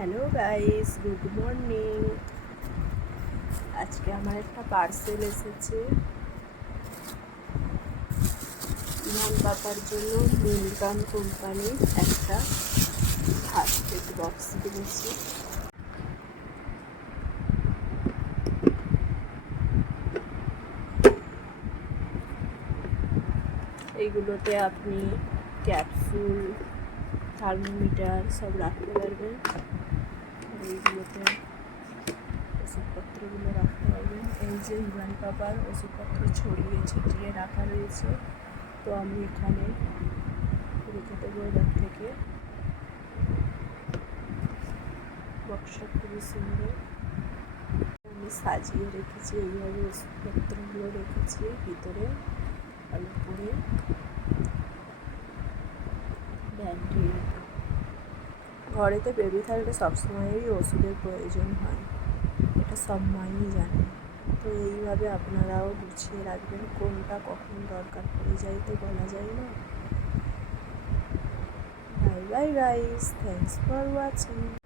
Hello guys good morning আজকে আমার একটা পার্সেল এসেছে। ইমান পাপার জন্য নীলগাম কোম্পানির একটা ফার্স্ট বক্স কিনেছি। এইগুলোতে আপনি ক্যাপসুল থার্মোমিটার সব রাখতে পারবেন। এইগুলোতে ওষুধপত্রগুলো রাখতে পারবেন এই যে ইমান পাপার ওষুধপত্র ছড়িয়ে ছিটিয়ে রাখা রয়েছে, তো আমি এখানে রেখে দেবো এবার থেকে। বক্সটা খুবই সুন্দর। আমি সাজিয়ে রেখেছি, এইভাবে ওষুধপত্রগুলো রেখেছি ভিতরে। আর উপরে ব্যান্ডেড ঘরেতে বেবি থাকলে সবসময়ই ওষুধের প্রয়োজন হয়। এটা সব মাই জানে। তো এইভাবে আপনারাও গুছিয়ে রাখবেন, কোনটা কখন দরকার পড়ে যায় তো বলা যায় না। Bye bye guys thanks for watching